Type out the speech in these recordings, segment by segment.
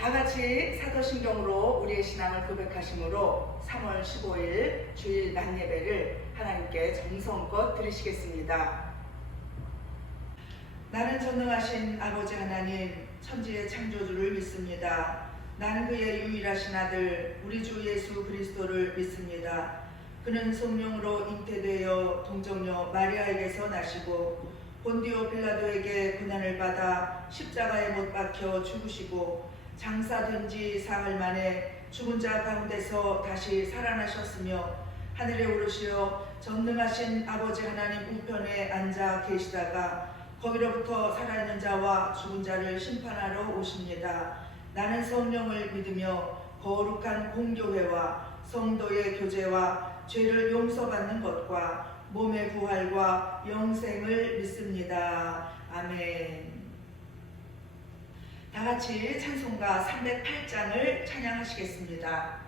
다 같이 사도신경으로 우리의 신앙을 고백하심으로 3월 15일 주일 낮 예배를 하나님께 정성껏 드리시겠습니다. 나는 전능하신 아버지 하나님, 천지의 창조주를 믿습니다. 나는 그의 유일하신 아들 우리 주 예수 그리스도를 믿습니다. 그는 성령으로 잉태되어 동정녀 마리아에게서 나시고 본디오 빌라도에게 고난을 받아 십자가에 못 박혀 죽으시고 장사된 지 사흘 만에 죽은 자 가운데서 다시 살아나셨으며 하늘에 오르시어 전능하신 아버지 하나님 우편에 앉아 계시다가 거기로부터 살아있는 자와 죽은 자를 심판하러 오십니다. 나는 성령을 믿으며 거룩한 공교회와 성도의 교제와 죄를 용서받는 것과 몸의 부활과 영생을 믿습니다. 아멘. 다 같이 찬송가 308장을 찬양하시겠습니다.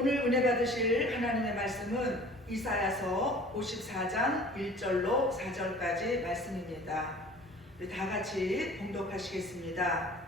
오늘 은혜 받으실 하나님의 말씀은 이사야서 54장 1절로 4절까지 말씀입니다. 우리 다 같이 봉독하시겠습니다.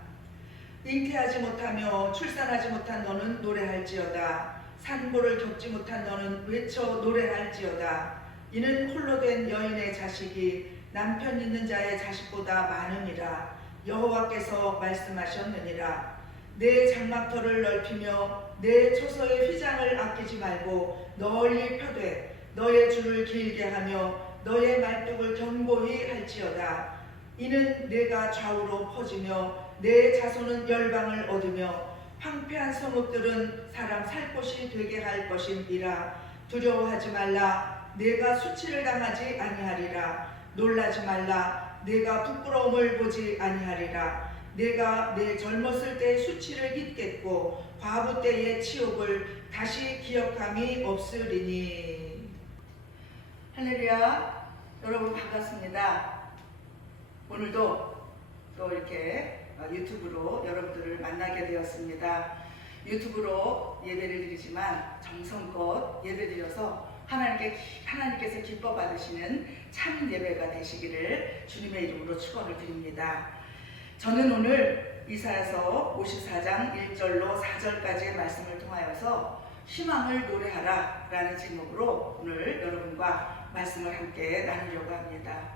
잉태하지 못하며 출산하지 못한 너는 노래할지어다. 산고를 겪지 못한 너는 외쳐 노래할지어다. 이는 홀로 된 여인의 자식이 남편 있는 자의 자식보다 많으니라. 여호와께서 말씀하셨느니라. 내 장막터를 넓히며 내 초소의 휘장을 아끼지 말고 널리 펴되 너의 줄을 길게 하며 너의 말뚝을 견고히 할지어다. 이는 내가 좌우로 퍼지며 내 자손은 열방을 얻으며 황폐한 성읍들은 사람 살 곳이 되게 할 것임이라. 두려워하지 말라. 내가 수치를 당하지 아니하리라. 놀라지 말라. 내가 부끄러움을 보지 아니하리라. 내가 내 젊었을 때 수치를 잊겠고 과부 때의 치욕을 다시 기억함이 없으리니. 할렐루야. 여러분 반갑습니다. 오늘도 또 이렇게 유튜브로 여러분들을 만나게 되었습니다. 유튜브로 예배를 드리지만 정성껏 예배드려서 하나님께서 기뻐 받으시는 참 예배가 되시기를 주님의 이름으로 축원을 드립니다. 저는 오늘 이사야서 54장 1절로 4절까지의 말씀을 통하여서 희망을 노래하라 라는 제목으로 오늘 여러분과 말씀을 함께 나누려고 합니다.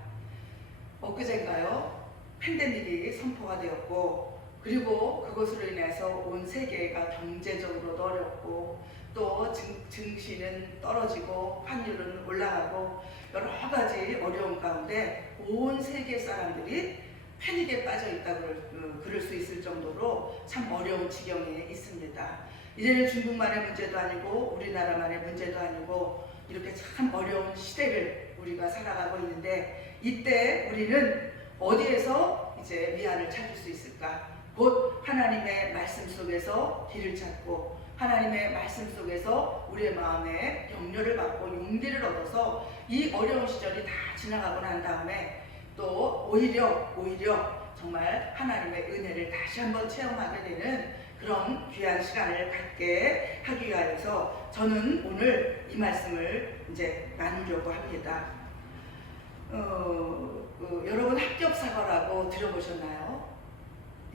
엊그제인가요? 팬데믹이 선포가 되었고, 그리고 그것으로 인해서 온 세계가 경제적으로도 어렵고 또 증시는 떨어지고 환율은 올라가고 여러 가지 어려움 가운데 온 세계 사람들이 패닉에 빠져 있다고 그럴 수 있을 정도로 참 어려운 지경에 있습니다. 이제는 중국만의 문제도 아니고 우리나라만의 문제도 아니고 이렇게 참 어려운 시대를 우리가 살아가고 있는데, 이때 우리는 어디에서 이제 위안을 찾을 수 있을까? 곧 하나님의 말씀 속에서 길을 찾고 하나님의 말씀 속에서 우리의 마음에 격려를 받고 용기를 얻어서 이 어려운 시절이 다 지나가고 난 다음에 또 오히려 정말 하나님의 은혜를 다시 한번 체험하게 되는 그런 귀한 시간을 갖게 하기 위하여서 저는 오늘 이 말씀을 이제 나누려고 합니다. 여러분 합격사과라고 들어보셨나요?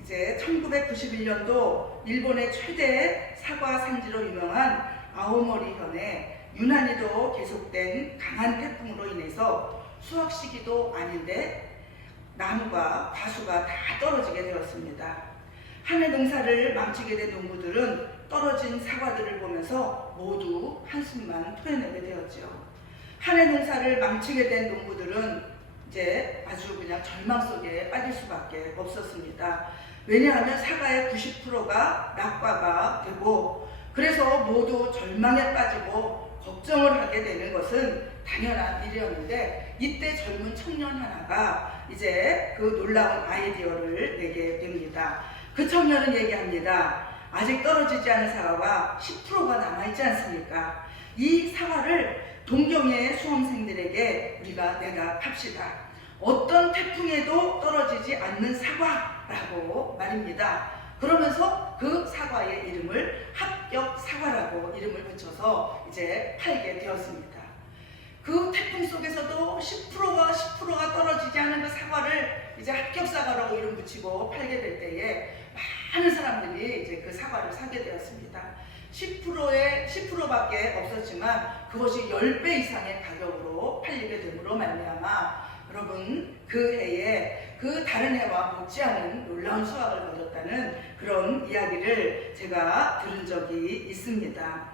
이제 1991년도 일본의 최대 사과 산지로 유명한 아오모리현에 유난히도 계속된 강한 태풍으로 인해서 수확 시기도 아닌데 나무가 다수가 다 떨어지게 되었습니다. 한 해 농사를 망치게 된 농부들은 떨어진 사과들을 보면서 모두 한숨만 토해내게 되었죠. 한 해 농사를 망치게 된 농부들은 이제 아주 그냥 절망 속에 빠질 수밖에 없었습니다. 왜냐하면 사과의 90%가 낙과가 되고, 그래서 모두 절망에 빠지고 걱정을 하게 되는 것은 당연한 일이었는데, 이때 젊은 청년 하나가 이제 그 놀라운 아이디어를 내게 됩니다. 그 청년은 얘기합니다. 아직 떨어지지 않은 사과가 10%가 남아있지 않습니까? 이 사과를 동경의 수험생들에게 우리가 내다합시다. 어떤 태풍에도 떨어지지 않는 사과라고 말입니다. 그러면서 그 사과의 이름을 합격 사과라고 이름을 붙여서 이제 팔게 되었습니다. 그 태풍 속에서도 10%가 떨어지지 않은 그 사과를 이제 합격 사과라고 이름 붙이고 팔게 될 때에 많은 사람들이 이제 그 사과를 사게 되었습니다. 10%밖에 없었지만 그것이 10배 이상의 가격으로 팔리게 됨으로 말미암아 여러분 그 해에 그 다른 해와 못지않은 놀라운 수확을 거뒀다는 그런 이야기를 제가 들은 적이 있습니다.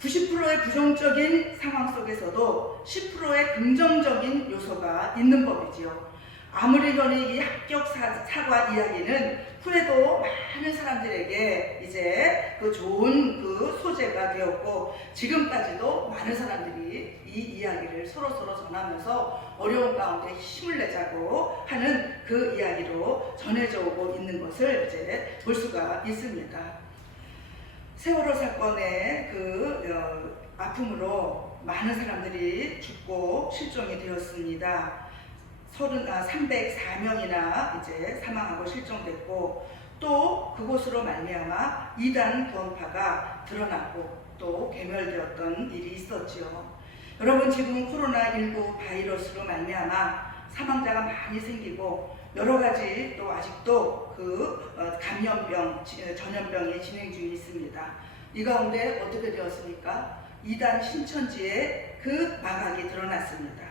90%의 부정적인 상황 속에서도 10%의 긍정적인 요소가 있는 법이지요. 아무리더니 이 합격 사과 이야기는 후에도 많은 사람들에게 이제 그 좋은 그 소재가 되었고, 지금까지도 많은 사람들이 이 이야기를 서로 전하면서 어려운 가운데 힘을 내자고 하는 그 이야기로 전해져 오고 있는 것을 이제 볼 수가 있습니다. 세월호 사건의 그 아픔으로 많은 사람들이 죽고 실종이 되었습니다. 304명이나 이제 사망하고 실종됐고, 또 그곳으로 말미암아 이단 구원파가 드러났고 또 괴멸되었던 일이 있었지요. 여러분 지금 코로나19 바이러스로 말미암아 사망자가 많이 생기고 여러 가지 또 아직도 그 감염병, 전염병이 진행 중에 있습니다. 이 가운데 어떻게 되었습니까? 이단 신천지의 그 마각이 드러났습니다.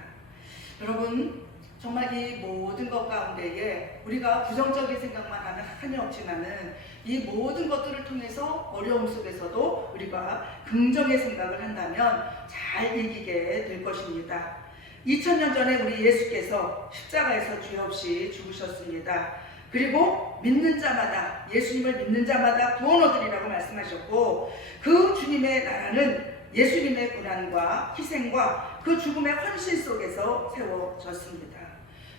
여러분 정말 이 모든 것 가운데에 우리가 부정적인 생각만 하면 한이 없지만은 이 모든 것들을 통해서 어려움 속에서도 우리가 긍정의 생각을 한다면 잘 이기게 될 것입니다. 2000년 전에 우리 예수께서 십자가에서 죄 없이 죽으셨습니다. 그리고 믿는 자마다, 예수님을 믿는 자마다 구원 얻으리라고 말씀하셨고, 그 주님의 나라는 예수님의 고난과 희생과 그 죽음의 헌신 속에서 세워졌습니다.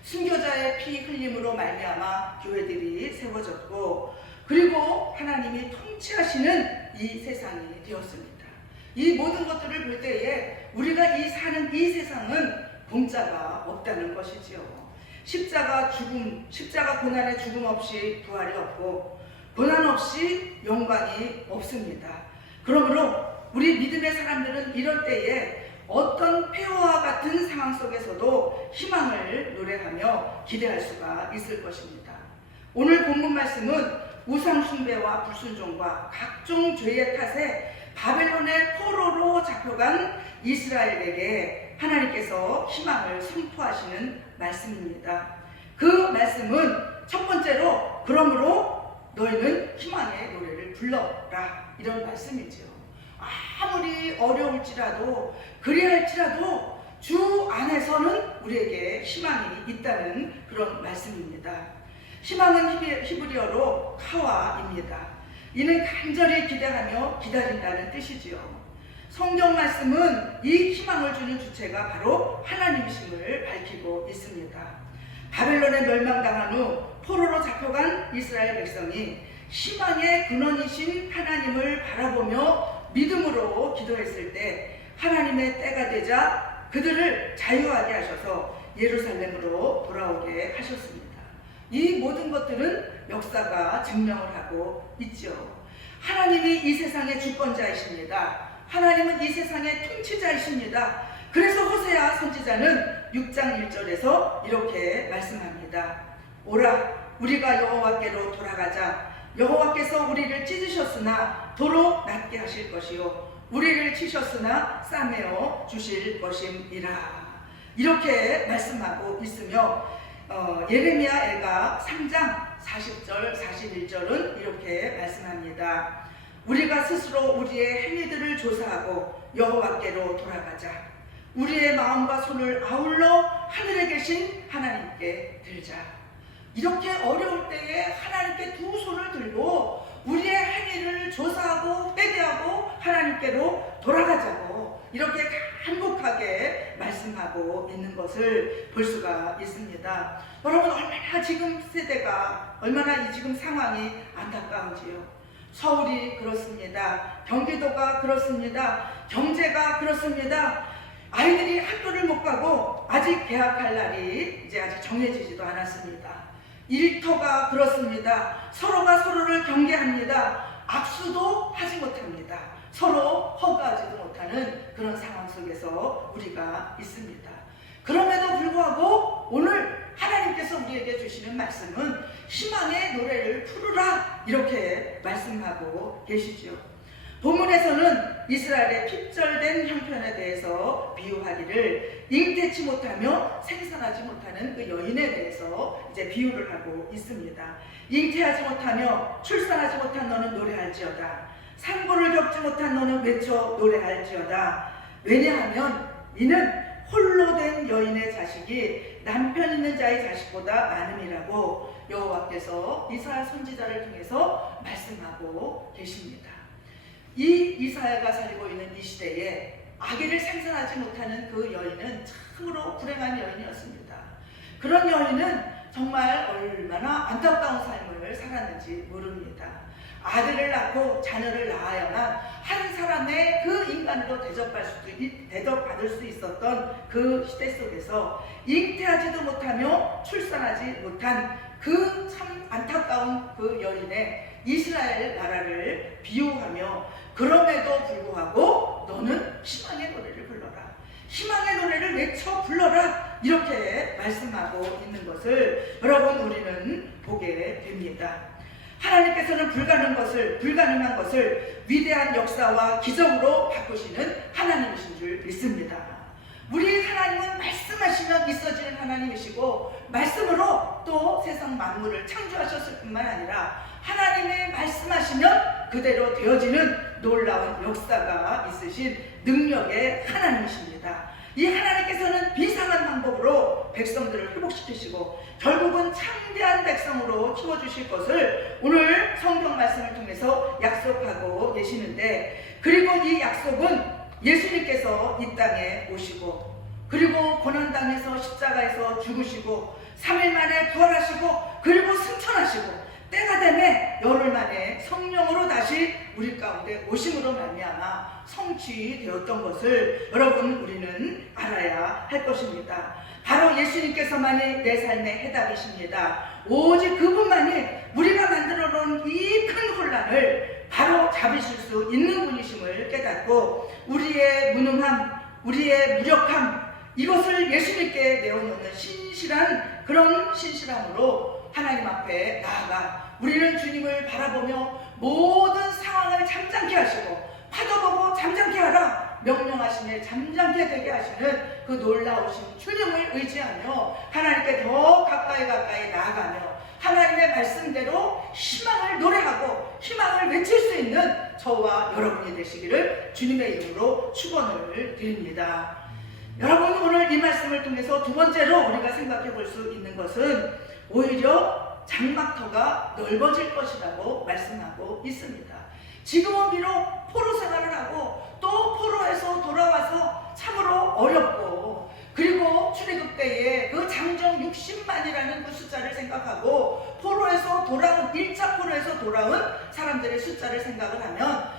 순교자의 피 흘림으로 말미암아 교회들이 세워졌고, 그리고 하나님이 통치하시는 이 세상이 되었습니다. 이 모든 것들을 볼 때에 우리가 사는 이 세상은 공짜가 없다는 것이지요. 십자가 고난의 죽음 없이 부활이 없고 고난 없이 영광이 없습니다. 그러므로 우리 믿음의 사람들은 이럴 때에 어떤 폐허와 같은 상황 속에서도 희망을 노래하며 기대할 수가 있을 것입니다. 오늘 본문 말씀은 우상 숭배와 불순종과 각종 죄의 탓에 바벨론의 포로로 잡혀간 이스라엘에게 하나님께서 희망을 선포하시는 말씀입니다. 그 말씀은 첫 번째로 그러므로 너희는 희망의 노래를 불러라, 이런 말씀이죠. 아무리 어려울지라도 그리할지라도 주 안에서는 우리에게 희망이 있다는 그런 말씀입니다. 희망은 히브리어로 카와입니다. 이는 간절히 기대하며 기다린다는 뜻이지요. 성경 말씀은 이 희망을 주는 주체가 바로 하나님이심을 밝히고 있습니다. 바벨론에 멸망당한 후 포로로 잡혀간 이스라엘 백성이 희망의 근원이신 하나님을 바라보며 믿음으로 기도했을 때 하나님의 때가 되자 그들을 자유하게 하셔서 예루살렘으로 돌아오게 하셨습니다. 이 모든 것들은 역사가 증명을 하고 있죠. 하나님이 이 세상의 주권자이십니다. 하나님은 이 세상의 통치자이십니다. 그래서 호세아 선지자는 6장 1절에서 이렇게 말씀합니다. 오라, 우리가 여호와께로 돌아가자. 여호와께서 우리를 찢으셨으나 도로 낫게 하실 것이요 우리를 치셨으나 싸매어 주실 것임이라. 이렇게 말씀하고 있으며 예레미야 애가 3장 40절 41절은 이렇게 말씀합니다. 우리가 스스로 우리의 행위들을 조사하고 여호와께로 돌아가자. 우리의 마음과 손을 아울러 하늘에 계신 하나님께 들자. 이렇게 어려울 때에 하나님께 두 손을 들고 우리의 행위를 조사하고 회개하고 하나님께로 돌아가자고 이렇게 간곡하게 말씀하고 있는 것을 볼 수가 있습니다. 여러분, 얼마나 지금 세대가, 얼마나 이 지금 상황이 안타까운지요. 서울이 그렇습니다. 경기도가 그렇습니다. 경제가 그렇습니다. 아이들이 학교를 못 가고 아직 개학할 날이 이제 아직 정해지지도 않았습니다. 일터가 그렇습니다. 서로가 서로를 경계합니다. 악수도 하지 못합니다. 서로 허가하지도 못하는 그런 상황 속에서 우리가 있습니다. 그럼에도 불구하고 오늘 하나님께서 우리에게 주시는 말씀은 희망의 노래를 부르라 이렇게 말씀하고 계시죠. 본문에서는 이스라엘의 핍절된 형편에 대해서 비유하기를 잉태치 못하며 생산하지 못하는 그 여인에 대해서 이제 비유를 하고 있습니다. 잉태하지 못하며 출산하지 못한 너는 노래할지어다. 산고를 겪지 못한 너는 외쳐 노래할지어다. 왜냐하면 이는 홀로 된 여인의 자식이 남편 있는 자의 자식보다 많음이라고 여호와께서 이사야 선지자를 통해서 말씀하고 계십니다. 이 이사야가 살고 있는 이 시대에 아기를 생산하지 못하는 그 여인은 참으로 불행한 여인이었습니다. 그런 여인은 정말 얼마나 안타까운 삶을 살았는지 모릅니다. 아들을 낳고 자녀를 낳아야만 한 사람의 그 인간으로 대접받을 수 있었던 그 시대 속에서 잉태하지도 못하며 출산하지 못한 그 참 안타까운 그 여인의 이스라엘 나라를 비유하며 그럼에도 불구하고 너는 희망의 노래를 불러라. 희망의 노래를 외쳐 불러라. 이렇게 말씀하고 있는 것을 여러분 우리는 보게 됩니다. 하나님께서는 불가능한 것을 위대한 역사와 기적으로 바꾸시는 하나님이신 줄 믿습니다. 우리 하나님은 말씀하시면 있어지는 하나님이시고 말씀으로 또 세상 만물을 창조하셨을 뿐만 아니라 하나님의 말씀하시면 그대로 되어지는 놀라운 역사가 있으신 능력의 하나님이십니다. 이 하나님께서는 비상한 방법으로 백성들을 회복시키시고 결국은 창대한 백성으로 키워주실 것을 오늘 성경 말씀을 통해서 약속하고 계시는데, 그리고 이 약속은 예수님께서 이 땅에 오시고 그리고 고난당해서 십자가에서 죽으시고 3일 만에 부활하시고 그리고 승천하시고 때가 되매 열흘 만에 성령으로 다시 우리 가운데 오심으로 말미암아 성취되었던 것을 여러분 우리는 알아야 할 것입니다. 바로 예수님께서만이 내 삶의 해답이십니다. 오직 그분만이 우리가 만들어 놓은 이 큰 혼란을 바로 잡으실 수 있는 분이심을 깨닫고 우리의 무능함, 우리의 무력함, 이것을 예수님께 내어놓는 신실한 그런 신실함으로 하나님 앞에 나아가 우리는 주님을 바라보며 모든 상황을 잠잠케 하시고 파도 보고 잠잠케 하라 명령하시며 잠잠케 되게 하시는 그 놀라우신 주님을 의지하며 하나님께 더 가까이 나아가며 하나님의 말씀대로 희망을 노래하고 희망을 외칠 수 있는 저와 여러분이 되시기를 주님의 이름으로 축원을 드립니다. 여러분, 오늘 이 말씀을 통해서 두 번째로 우리가 생각해 볼 수 있는 것은 오히려 장막터가 넓어질 것이라고 말씀하고 있습니다. 지금은 비록 포로 생활을 하고 또 포로에서 돌아와서 참으로 어렵고, 그리고 출애굽 때에 그 장정 60만이라는 그 숫자를 생각하고 포로에서 돌아온 1차 포로에서 돌아온 사람들의 숫자를 생각을 하면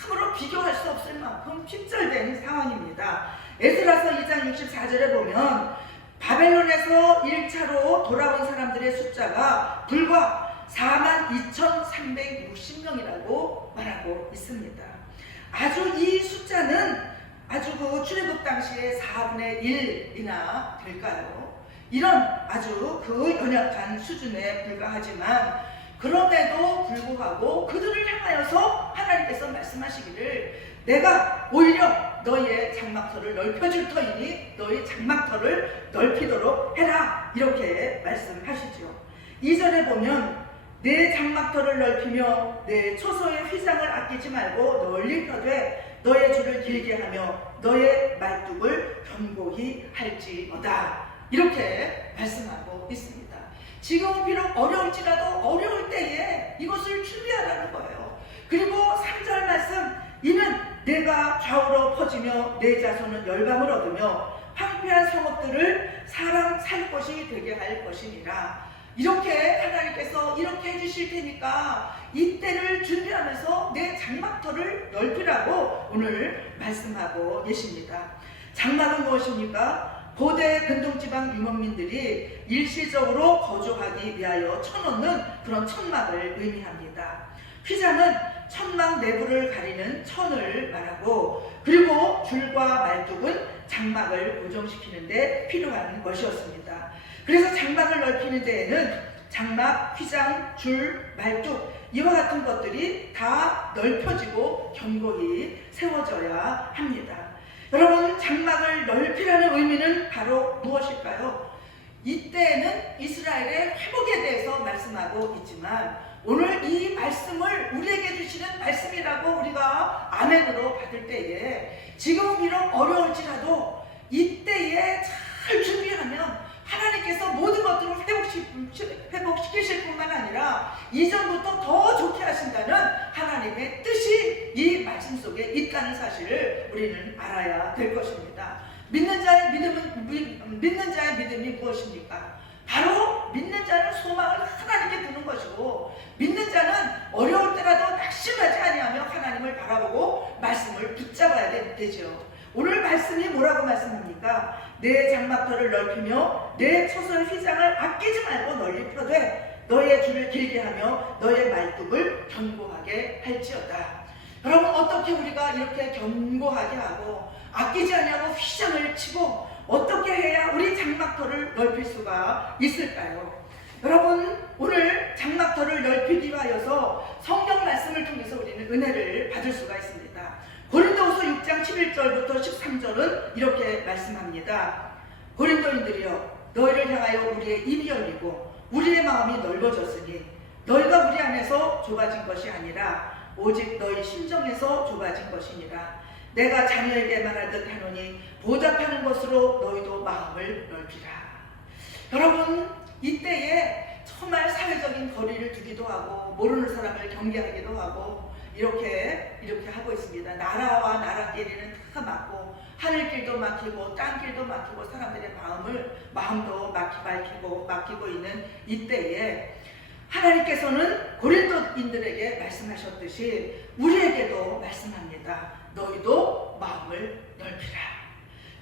참으로 비교할 수 없을 만큼 힘들된 상황입니다. 에스라서 2장 64절에 보면 바벨론에서 1차로 돌아온 사람들의 숫자가 불과 42,360명이라고 말하고 있습니다. 아주 이 숫자는 아주 그 출애굽 당시에 4분의 1이나 될까요? 이런 아주 그 연약한 수준에 불과하지만 그럼에도 불구하고 그들을 향하여서 하나님께서 말씀하시기를 내가 오히려 너희의 장막터를 넓혀줄 터이니 너희 장막터를 넓히도록 해라, 이렇게 말씀하시죠. 2절에 보면 내 장막터를 넓히며 내 초소의 휘장을 아끼지 말고 널리 펴되 너의 줄을 길게 하며 너의 말뚝을 견고히 할지어다, 이렇게 말씀하고 있습니다. 지금은 비록 어려울지라도 어려울 때에 이것을 준비하라는 거예요. 그리고 3절 말씀, 이는 내가 좌우로 퍼지며 내 자손은 열방을 얻으며 황폐한 성읍들을 사람 살 곳이 되게 할 것이니라. 이렇게 하나님께서 이렇게 해주실 테니까 이때를 준비하면서 내 장막터를 넓히라고 오늘 말씀하고 계십니다. 장막은 무엇입니까? 고대 근동지방 유목민들이 일시적으로 거주하기 위하여 쳐놓는 그런 천막을 의미합니다. 휘장은 천막 내부를 가리는 천을 말하고, 그리고 줄과 말뚝은 장막을 고정시키는 데 필요한 것이었습니다. 그래서 장막을 넓히는 데에는 장막, 휘장, 줄, 말뚝 이와 같은 것들이 다 넓혀지고 견고히 세워져야 합니다. 여러분, 장막을 넓히라는 의미는 바로 무엇일까요? 이때에는 이스라엘의 회복에 대해서 말씀하고 있지만 오늘 이 말씀을 우리에게 주시는 말씀이라고 우리가 아멘으로 받을 때에 지금 비록 어려울지라도 이때에 잘 준비하면 하나님께서 모든 것들을 회복시키실 뿐만 아니라 이전부터 더 좋게 하신다는 하나님의 뜻이 이 말씀 속에 있다는 사실을 우리는 알아야 될 것입니다. 믿는 자의 믿음이 무엇입니까? 바로 믿는 자는 소망을 하나님께 두는 것이고, 믿는 자는 어려울 때라도 낙심하지 아니하며 하나님을 바라보고 말씀을 붙잡아야 되죠. 오늘 말씀이 뭐라고 말씀합니까? 내 장막터를 넓히며 내 초소의 휘장을 아끼지 말고 널리 펴되 너의 줄을 길게 하며 너의 말뚝을 견고하게 할지어다. 여러분, 어떻게 우리가 이렇게 견고하게 하고 아끼지 아니하고 휘장을 치고 어떻게 해야 우리 장막터를 넓힐 수가 있을까요? 여러분, 오늘 장막터를 넓히기 위하여서 성경 말씀을 통해서 우리는 은혜를 받을 수가 있습니다. 고린도후서 6장 11절부터 13절은 이렇게 말씀합니다. 고린도인들이여, 너희를 향하여 우리의 입이 열리고 우리의 마음이 넓어졌으니 너희가 우리 안에서 좁아진 것이 아니라 오직 너희 심정에서 좁아진 것이니라. 내가 자녀에게 말하듯 하노니 보답하는 것으로 너희도 마음을 넓히라. 여러분, 이때에 정말 사회적인 거리를 두기도 하고 모르는 사람을 경계하기도 하고 이렇게 하고 있습니다. 나라와 나라끼리는 다 막고 하늘길도 막히고 땅길도 막히고 사람들의 마음도 막히고 있는 이때에 하나님께서는 고린도인들에게 말씀하셨듯이 우리에게도 말씀합니다. 너희도 마음을 넓히라.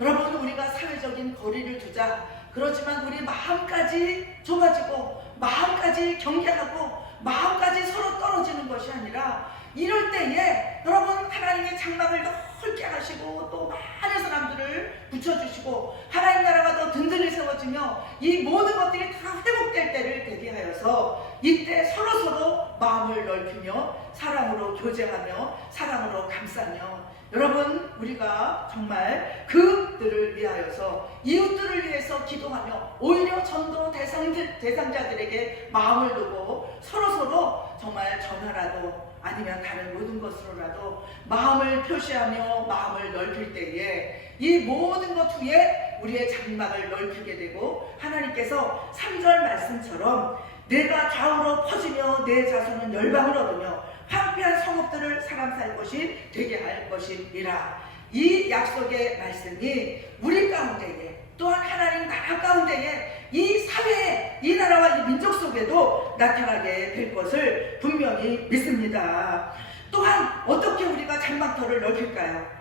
여러분, 우리가 사회적인 거리를 두자, 그렇지만 우리 마음까지 좁아지고 마음까지 경계하고 마음까지 서로 떨어지는 것이 아니라 이럴 때에 여러분, 하나님의 장막을 넓게 하시고 또 많은 사람들을 붙여주시고 하나님 나라가 더 든든히 세워지며 이 모든 것들이 다 회복될 때를 대비하여서 이때 서로서로 마음을 넓히며 사랑으로 교제하며 사랑으로 감싸며, 여러분, 우리가 정말 그들을 위하여서 이웃들을 위해서 기도하며 오히려 전도 대상자들에게 마음을 두고 서로서로 정말 전화라도 아니면 다른 모든 것으로라도 마음을 표시하며 마음을 넓힐 때에 이 모든 것 후에 우리의 장막을 넓히게 되고, 하나님께서 3절 말씀처럼 내가 좌우로 퍼지며 내 자손은 열방을 얻으며 황폐한 성읍들을 사람 살 곳이 되게 할 것이니라. 이 약속의 말씀이 우리 가운데에, 또한 하나님 나라 가운데에, 이 사회에, 이 나라와 이 민족 속에도 나타나게 될 것을 분명히 믿습니다. 또한 어떻게 우리가 장막터를 넓힐까요?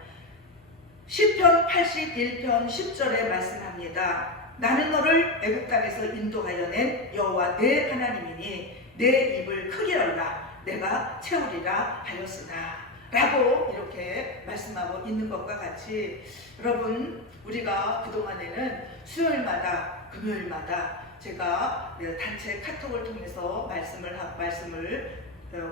시편 81편 10절에 말씀합니다. 나는 너를 애굽 땅에서 인도하여 낸 여호와 내 하나님이니 내 입을 크게 열라 내가 채우리라 하였으나, 라고 이렇게 말씀하고 있는 것과 같이, 여러분, 우리가 그동안에는 수요일마다 금요일마다 제가 단체 카톡을 통해서 말씀을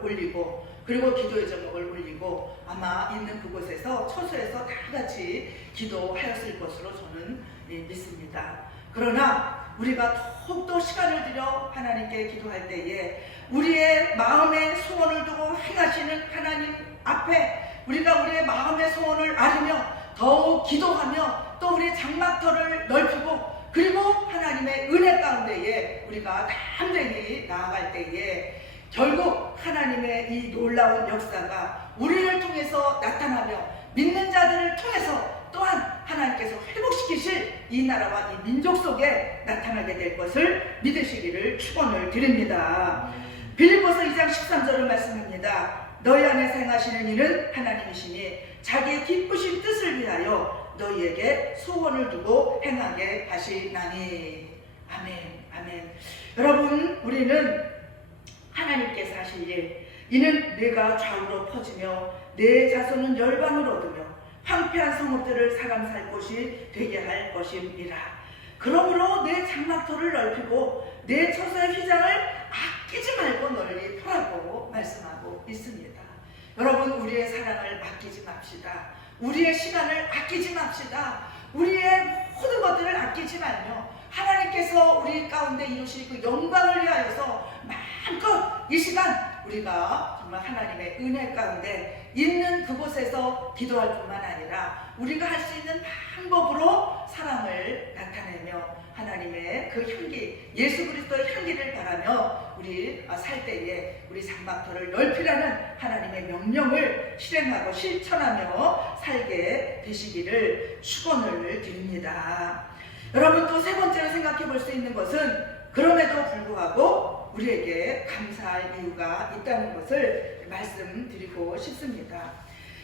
올리고, 그리고 기도의 제목을 올리고, 아마 있는 그곳에서 처소에서 다 같이 기도하였을 것으로 저는 믿습니다. 그러나 우리가 더욱더 시간을 들여 하나님께 기도할 때에 우리의 마음의 소원을 두고 행하시는 하나님 앞에 우리가 우리의 마음의 소원을 아뢰며 더욱 기도하며 또 우리의 장막터를 넓히고, 그리고 하나님의 은혜 가운데에 우리가 담대히 나아갈 때에 결국 하나님의 이 놀라운 역사가 우리를 통해서 나타나며 믿는 자들을 통해서 또한 하나님께서 회복시키실 이 나라와 이 민족 속에 나타나게 될 것을 믿으시기를 축원을 드립니다. 빌립보서 2장 13절을 말씀합니다. 너희 안에서 행하시는 이는 하나님이시니 자기의 기쁘신 뜻을 위하여 너희에게 소원을 두고 행하게 하시나니. 아멘, 아멘. 여러분, 우리는 하나님께서 하실 일, 이는 내가 좌우로 퍼지며 내 자손은 열방을 얻으며 황폐한 성읍들을 사람 살 곳이 되게 할 것임이라. 그러므로 내 장막터를 넓히고 내 처소의 휘장을 아끼지 말고 널리 펴라고 말씀하고 있습니다. 여러분, 우리의 사랑을 아끼지 맙시다. 우리의 시간을 아끼지 맙시다. 우리의 모든 것들을 아끼지 말며 하나님께서 우리 가운데 이루실 그 영광을 위하여서 마음껏 이 시간 우리가 정말 하나님의 은혜 가운데 있는 그곳에서 기도할 뿐만 아니라 우리가 할 수 있는 방법으로 사랑을 나타내며 하나님의 그 향기, 예수 그리스도의 향기를 바라며 우리 살 때에 우리 장막터를 넓히라는 하나님의 명령을 실행하고 실천하며 살게 되시기를 축원을 드립니다. 여러분, 또 세 번째로 생각해 볼 수 있는 것은 그럼에도 불구하고 우리에게 감사할 이유가 있다는 것을 말씀드리고 싶습니다.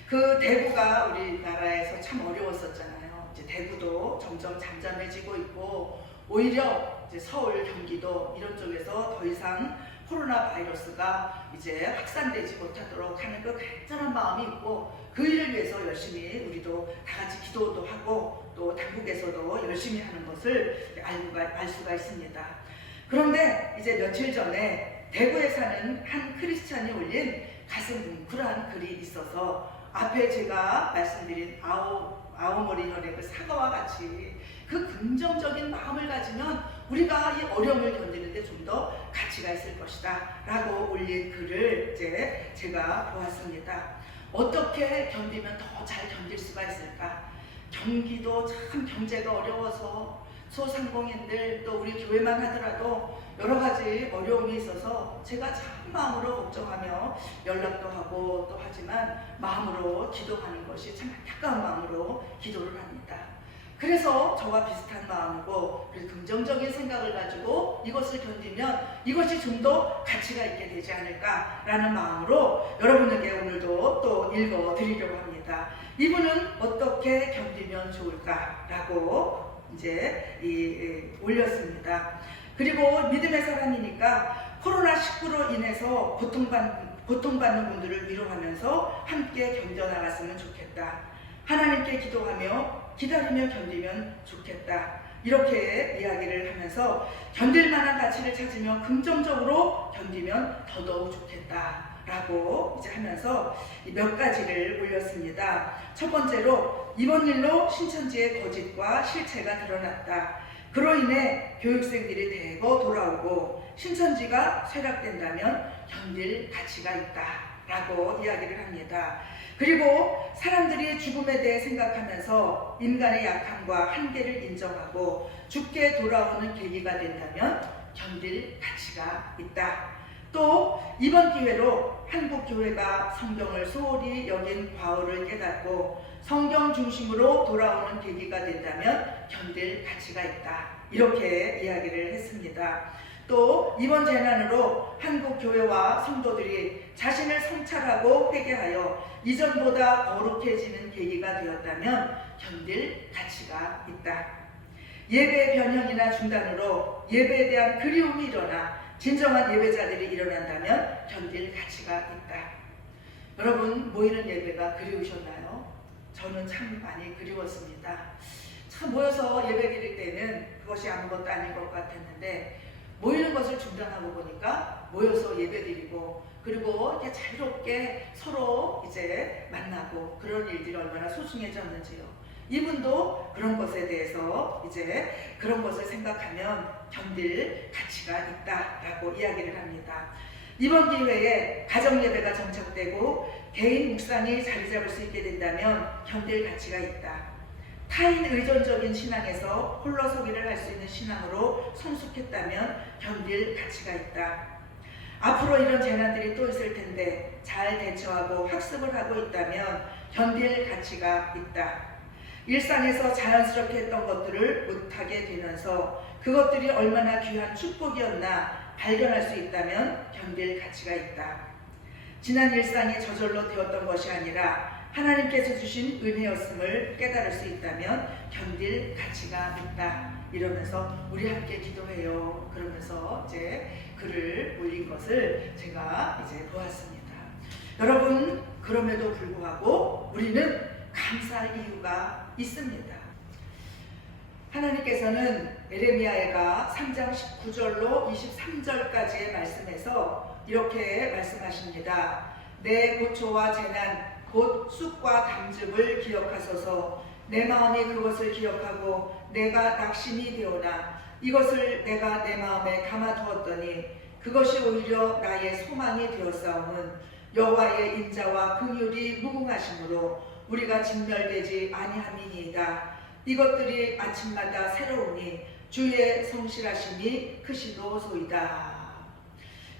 그 대구가 우리나라에서 참 어려웠었잖아요. 이제 대구도 점점 잠잠해지고 있고, 오히려 이제 서울, 경기도 이런 쪽에서 더 이상 코로나 바이러스가 이제 확산되지 못하도록 하는 그 간절한 마음이 있고, 그 일을 위해서 열심히 우리도 다 같이 기도도 하고 또 당국에서도 열심히 하는 것을 알 수가 있습니다. 그런데 이제 며칠 전에 대구에 사는 한 크리스찬이 올린 가슴 뭉클한 글이 있어서 앞에 제가 말씀드린 아오모리 현의 그 사과와 같이 그 긍정적인 마음을 가지면 우리가 이 어려움을 견디는데 좀 더 가치가 있을 것이다 라고 올린 글을 이제 제가 보았습니다. 어떻게 견디면 더 잘 견딜 수가 있을까? 경기도 참 경제가 어려워서 소상공인들 또 우리 교회만 하더라도 여러 가지 어려움이 있어서 제가 참 마음으로 걱정하며 연락도 하고 또 하지만 마음으로 기도하는 것이 참 안타까운 마음으로 기도를 합니다. 그래서 저와 비슷한 마음이고 긍정적인 생각을 가지고 이것을 견디면 이것이 좀 더 가치가 있게 되지 않을까라는 마음으로 여러분에게 오늘도 또 읽어드리려고 합니다. 이분은 어떻게 견디면 좋을까라고 이제 올렸습니다. 그리고 믿음의 사람이니까 코로나19로 인해서 고통받는 분들을 위로하면서 함께 견뎌나갔으면 좋겠다. 하나님께 기도하며 기다리며 견디면 좋겠다. 이렇게 이야기를 하면서 견딜 만한 가치를 찾으며 긍정적으로 견디면 더더욱 좋겠다 라고 이제 하면서 몇 가지를 올렸습니다. 첫 번째로, 이번 일로 신천지의 거짓과 실체가 드러났다. 그로 인해 교육생들이 대거 돌아오고 신천지가 쇠락된다면 견딜 가치가 있다라고 이야기를 합니다. 그리고 사람들이 죽음에 대해 생각하면서 인간의 약함과 한계를 인정하고 죽게 돌아오는 계기가 된다면 견딜 가치가 있다. 또 이번 기회로 한국 교회가 성경을 소홀히 여긴 과오를 깨닫고 성경 중심으로 돌아오는 계기가 된다면 견딜 가치가 있다. 이렇게 이야기를 했습니다. 또 이번 재난으로 한국 교회와 성도들이 자신을 성찰하고 회개하여 이전보다 거룩해지는 계기가 되었다면 견딜 가치가 있다. 예배 변형이나 중단으로 예배에 대한 그리움이 일어나 진정한 예배자들이 일어난다면 견딜 가치가 있다. 여러분, 모이는 예배가 그리우셨나요? 저는 참 많이 그리웠습니다. 참 모여서 예배 드릴 때는 그것이 아무것도 아닌 것 같았는데 모이는 것을 중단하고 보니까 모여서 예배 드리고 그리고 이렇게 자유롭게 서로 이제 만나고 그런 일들이 얼마나 소중해졌는지요. 이분도 그런 것에 대해서 이제 그런 것을 생각하면 견딜 가치가 있다라고 이야기를 합니다. 이번 기회에 가정예배가 정착되고 개인 묵상이 자리 잡을 수 있게 된다면 견딜 가치가 있다. 타인 의존적인 신앙에서 홀로서기를 할 수 있는 신앙으로 성숙했다면 견딜 가치가 있다. 앞으로 이런 재난들이 또 있을 텐데 잘 대처하고 학습을 하고 있다면 견딜 가치가 있다. 일상에서 자연스럽게 했던 것들을 못하게 되면서 그것들이 얼마나 귀한 축복이었나 발견할 수 있다면 견딜 가치가 있다. 지난 일상이 저절로 되었던 것이 아니라 하나님께서 주신 은혜였음을 깨달을 수 있다면 견딜 가치가 있다. 이러면서 우리 함께 기도해요. 그러면서 이제 글을 올린 것을 제가 이제 보았습니다. 여러분, 그럼에도 불구하고 우리는 감사할 이유가 있습니다. 하나님께서는 에레미야가 3장 19절로 23절까지의 말씀에서 이렇게 말씀하십니다. 내 고초와 재난 곧 쑥과 담즙을 기억하소서. 내 마음이 그것을 기억하고 내가 낙심이 되오나 이것을 내가 내 마음에 담아두었더니 그것이 오히려 나의 소망이 되었사오는 여호와의 인자와 긍휼이 무궁하심으로 우리가 진멸되지 아니함이니이다. 이것들이 아침마다 새로우니 주의 성실하심이 크시도소이다.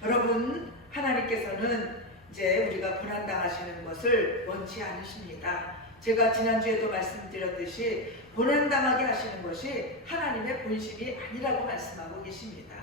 여러분, 하나님께서는 이제 우리가 고난당하시는 것을 원치 않으십니다. 제가 지난주에도 말씀드렸듯이 고난당하게 하시는 것이 하나님의 본심이 아니라고 말씀하고 계십니다.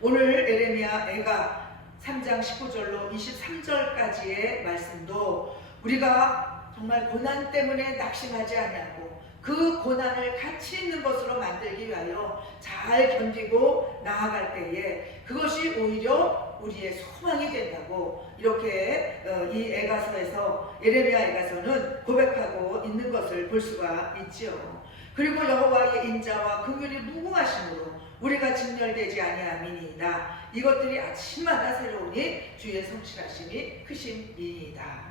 오늘 에레미야가 3장 19절로 23절까지의 말씀도 우리가 정말 고난 때문에 낙심하지 아니하고 그 고난을 가치 있는 것으로 만들기 위하여 잘 견디고 나아갈 때에 그것이 오히려 우리의 소망이 된다고 이렇게 이 애가서에서 에레미야 애가서는 고백하고 있는 것을 볼 수가 있지요. 그리고 여호와의 인자와 긍휼이 무궁하심으로 우리가 진멸되지 아니함이니이다. 이것들이 아침마다 새로우니 주의 성실하심이 크심이니이다.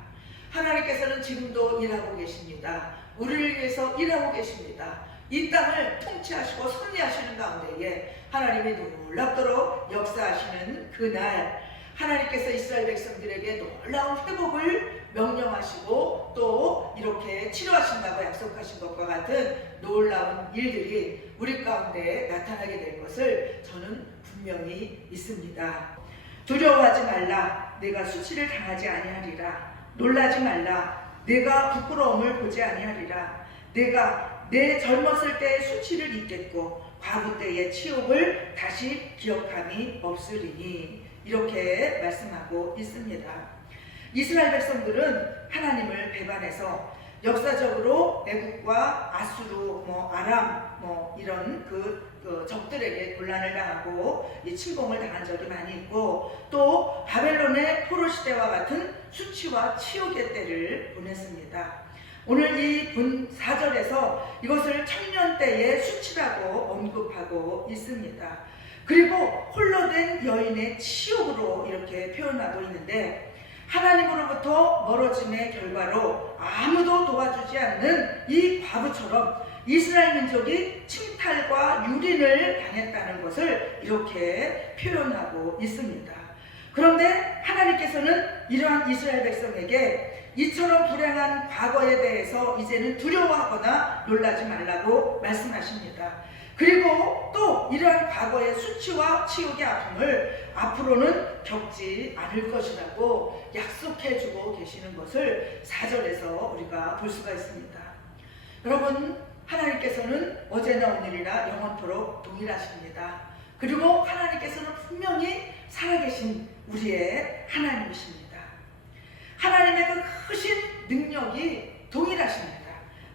하나님께서는 지금도 일하고 계십니다. 우리를 위해서 일하고 계십니다. 이 땅을 통치하시고 섭리하시는 가운데에 하나님이 놀랍도록 역사하시는 그날 하나님께서 이스라엘 백성들에게 놀라운 회복을 명령하시고 또 이렇게 치료하신다고 약속하신 것과 같은 놀라운 일들이 우리 가운데 나타나게 될 것을 저는 분명히 믿습니다. 두려워하지 말라. 내가 수치를 당하지 아니하리라. 놀라지 말라. 내가 부끄러움을 보지 아니하리라. 내가 내 젊었을 때의 수치를 잊겠고 과부 때의 치욕을 다시 기억함이 없으리니 이렇게 말씀하고 있습니다. 이스라엘 백성들은 하나님을 배반해서 역사적으로 애국과 아수르, 아람 이런 그 적들에게 곤란을 당하고 침공을 당한 적이 많이 있고 또 바벨론의 포로 시대와 같은 수치와 치욕의 때를 보냈습니다. 오늘 이 본 4절에서 이것을 청년 때의 수치라고 언급하고 있습니다. 그리고 홀로 된 여인의 치욕으로 이렇게 표현하고 있는데 하나님으로부터 멀어짐의 결과로 아무도 도와주지 않는 이 과부처럼 이스라엘 민족이 침탈과 유린을 당했다는 것을 이렇게 표현하고 있습니다. 그런데 하나님께서는 이러한 이스라엘 백성에게 이처럼 불행한 과거에 대해서 이제는 두려워하거나 놀라지 말라고 말씀하십니다. 그리고 또 이러한 과거의 수치와 치욕의 아픔을 앞으로는 겪지 않을 것이라고 약속해주고 계시는 것을 4절에서 우리가 볼 수가 있습니다. 여러분, 하나님께서는 어제나 오늘이나 영원토록 동일하십니다. 그리고 하나님께서는 분명히 살아계신 우리의 하나님이십니다. 하나님의 그 크신 능력이 동일하십니다.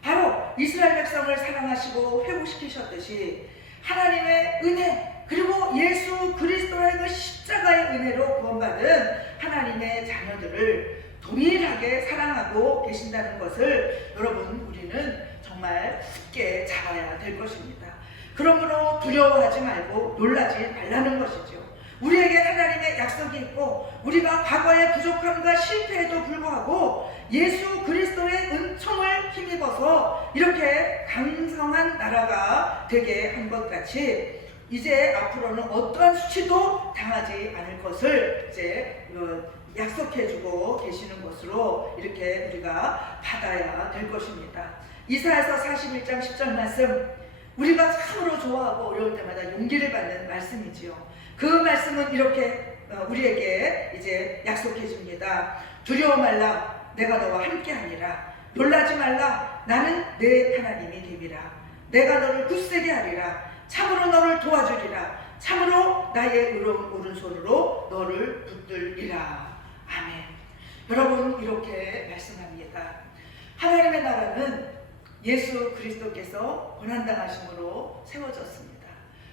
바로 이스라엘 백성을 사랑하시고 회복시키셨듯이 하나님의 은혜, 그리고 예수 그리스도의 그 십자가의 은혜로 구원받은 하나님의 자녀들을 동일하게 사랑하고 계신다는 것을 여러분, 우리는 정말 굳게 잡아야 될 것입니다. 그러므로 두려워하지 말고 놀라지 말라는 것이죠. 우리에게 하나님의 약속이 있고 우리가 과거의 부족함과 실패에도 불구하고 예수 그리스도의 은총을 힘입어서 이렇게 강성한 나라가 되게 한 것 같이 이제 앞으로는 어떠한 수치도 당하지 않을 것을 이제 약속해주고 계시는 것으로 이렇게 우리가 받아야 될 것입니다. 이사야서 41장 10절 말씀, 우리가 참으로 좋아하고 어려울 때마다 용기를 받는 말씀이지요. 그 말씀은 이렇게 우리에게 이제 약속해 줍니다. 두려워 말라, 내가 너와 함께하니라. 놀라지 말라, 나는 내 하나님이 됨이라. 내가 너를 굳세게 하리라. 참으로 너를 도와주리라. 참으로 나의 의로운 오른손으로 너를 붙들리라. 아멘. 여러분, 이렇게 말씀합니다. 하나님의 나라는 예수 그리스도께서 고난당하심으로 세워졌습니다.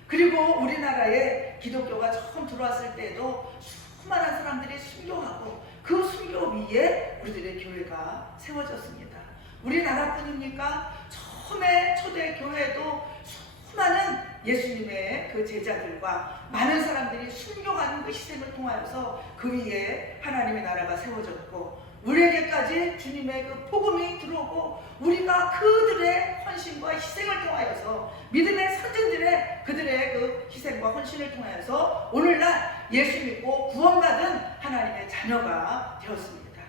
그리고 우리나라에 기독교가 처음 들어왔을 때에도 수많은 사람들이 순교하고 그 순교 위에 우리들의 교회가 세워졌습니다. 우리나라뿐입니까? 처음에 초대 교회도 수많은 예수님의 그 제자들과 많은 사람들이 순교하는 그 희생을 통하여서 그 위에 하나님의 나라가 세워졌고, 우리에게까지 주님의 그 복음이 들어오고 우리가 그들의 헌신과 희생을 통하여서 믿음의 선진들의 그들의 그 희생과 헌신을 통하여서 오늘날 예수 믿고 구원받은 하나님의 자녀가 되었습니다.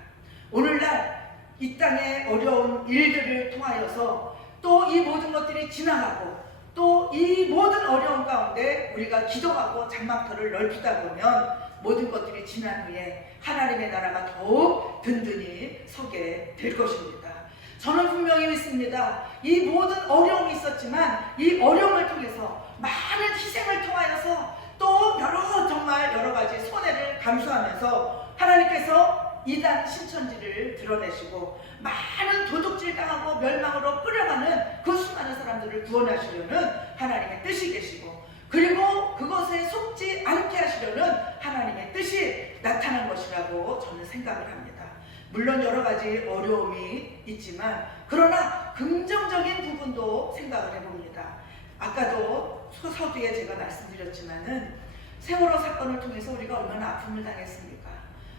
오늘날 이 땅의 어려운 일들을 통하여서 또 이 모든 것들이 지나가고 또 이 모든 어려움 가운데 우리가 기도하고 장막터를 넓히다 보면 모든 것들이 지난 후에 하나님의 나라가 더욱 든든히 서게 될 것입니다. 저는 분명히 믿습니다. 이 모든 어려움이 있었지만 이 어려움을 통해서 많은 희생을 통하여서 또 정말 여러 가지 손해를 감수하면서 하나님께서 이단 신천지를 드러내시고 많은 도둑질 당하고 멸망으로 끌어가는 그 수많은 사람들을 구원하시려는 하나님의 뜻이 계시고, 그리고 그것에 속지 않게 하시려는 하나님의 뜻이 나타난 것이라고 저는 생각을 합니다. 물론 여러 가지 어려움이 있지만 그러나 긍정적인 부분도 생각을 해봅니다. 아까도 서두에 제가 말씀드렸지만은 세월호 사건을 통해서 우리가 얼마나 아픔을 당했습니까?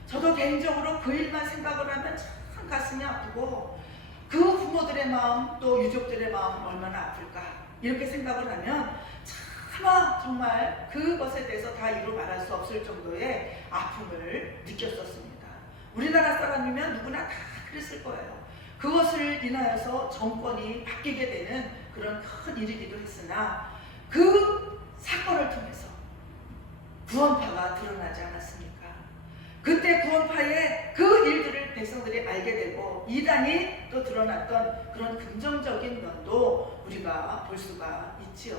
저도 개인적으로 그 일만 생각을 하면 참 가슴이 아프고 그 부모들의 마음 또 유족들의 마음 얼마나 아플까 이렇게 생각을 하면 차마 정말 그것에 대해서 다 이루 말할 수 없을 정도의 아픔을 느꼈었습니다. 우리나라 사람이면 누구나 다 그랬을 거예요. 그것을 인하여서 정권이 바뀌게 되는 그런 큰 일이기도 했으나 그 사건을 통해서 구원파가 드러나지 않았습니까? 그때 구원파의 그 일들을 백성들이 알게 되고 이단이 또 드러났던 그런 긍정적인 면도 우리가 볼 수가 있지요.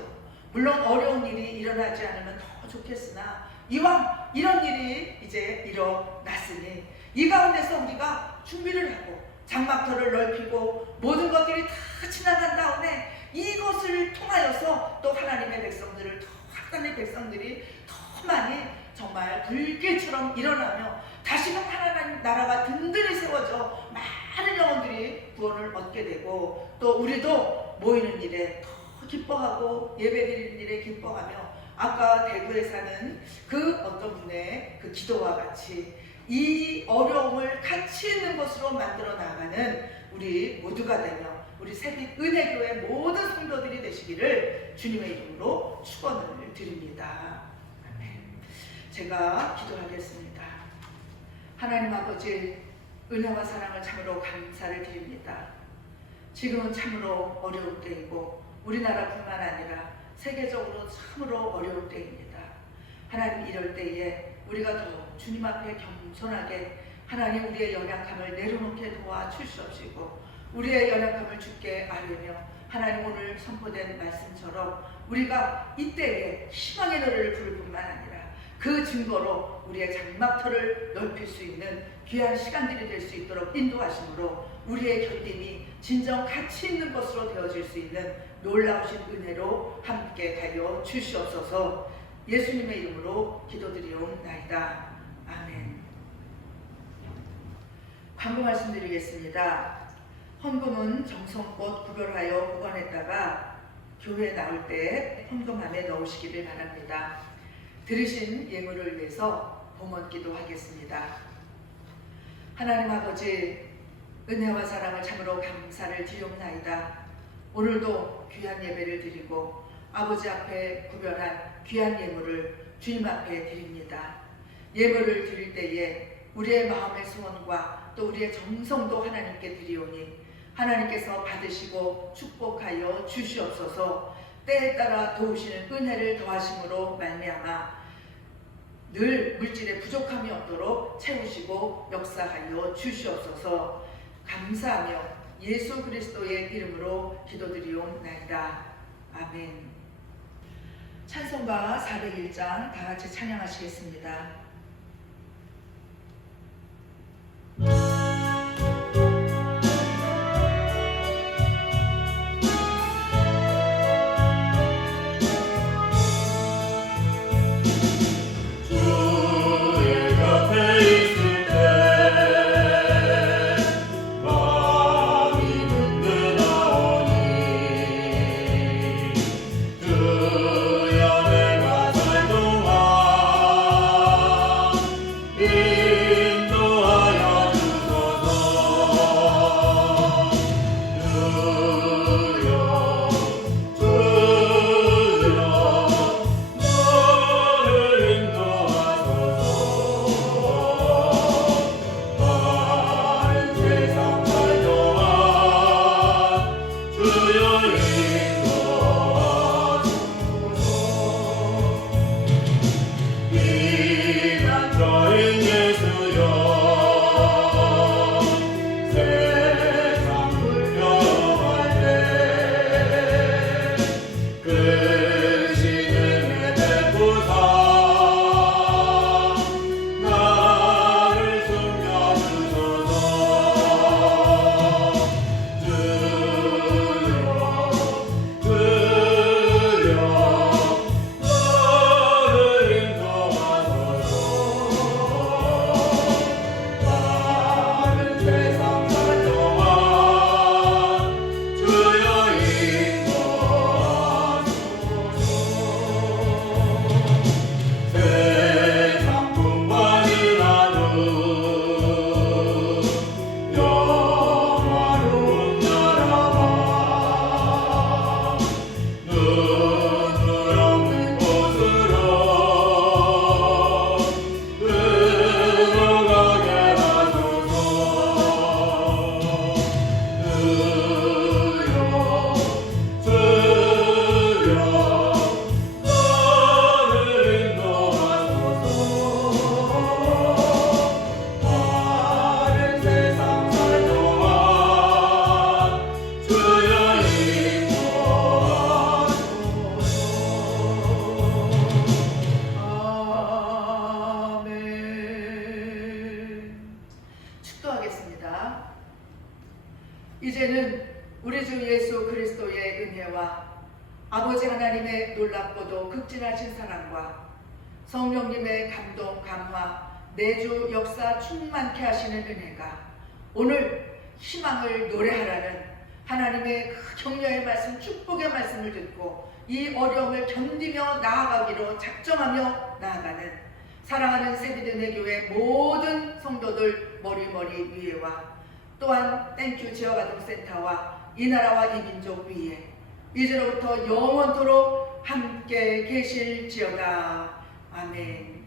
물론 어려운 일이 일어나지 않으면 더 좋겠으나 이왕 이런 일이 이제 일어났으니 이 가운데서 우리가 준비를 하고 장막터를 넓히고 모든 것들이 다 지나간 다음에 이것을 통하여서 또 하나님의 백성들을 하나님의 백성들이 더 많이 정말 불길처럼 일어나며 다시금 하나님 나라가 든든히 세워져 많은 영혼들이 구원을 얻게 되고 또 우리도 모이는 일에 더 기뻐하고 예배드리는 일에 기뻐하며 아까 대구에 사는 그 어떤 분의 그 기도와 같이 이 어려움을 가치 있는 것으로 만들어 나가는 우리 모두가 되며 우리 새빛 은혜교회 모든 성도들이 되시기를 주님의 이름으로 축원을 드립니다. 아멘. 제가 기도하겠습니다. 하나님 아버지, 은혜와 사랑을 참으로 감사를 드립니다. 지금은 참으로 어려운 때이고 우리나라뿐만 아니라 세계적으로 참으로 어려운 때입니다. 하나님, 이럴 때에 우리가 더 주님 앞에 겸손하게 하나님 우리의 연약함을 내려놓게 도와주시옵시고 우리의 연약함을 주께 아뢰며 하나님 오늘 선포된 말씀처럼 우리가 이때에 희망의 노래를 부를 뿐만 아니라 그 증거로 우리의 장막터를 넓힐 수 있는 귀한 시간들이 될 수 있도록 인도하심으로 우리의 견딤이 진정 가치 있는 것으로 되어질 수 있는 놀라우신 은혜로 함께 하여 주시옵소서. 예수님의 이름으로 기도드리옵나이다. 아멘. 광고 말씀드리겠습니다. 헌금은 정성껏 구별하여 보관했다가 교회에 나올 때 헌금함에 넣으시기를 바랍니다. 들으신 예물을 위해서 봉헌기도 하겠습니다. 하나님 아버지, 은혜와 사랑을 참으로 감사를 드리옵나이다. 오늘도 귀한 예배를 드리고 아버지 앞에 구별한 귀한 예물을 주님 앞에 드립니다. 예물을 드릴 때에 우리의 마음의 소원과 또 우리의 정성도 하나님께 드리오니 하나님께서 받으시고 축복하여 주시옵소서. 때에 따라 도우시는 은혜를 더하심으로 말미암아 늘 물질의 부족함이 없도록 채우시고 역사하여 주시옵소서. 감사하며 예수 그리스도의 이름으로 기도드리옵나이다. 아멘. 찬송가 401장 다 같이 찬양하시겠습니다. 이제는 우리 주 예수 그리스도의 은혜와 아버지 하나님의 놀랍고도 극진하신 사랑과 성령님의 감동, 감화, 내주 역사 충만케 하시는 은혜가 오늘 희망을 노래하라는 하나님의 그 격려의 말씀, 축복의 말씀을 듣고 이 어려움을 견디며 나아가기로 작정하며 나아가는 사랑하는 새비드네교회 모든 성도들 머리 위에와 또한 땡큐 지역아동센터와 이 나라와 이 민족 위에 이제로부터 영원토록 함께 계실지어다. 아멘.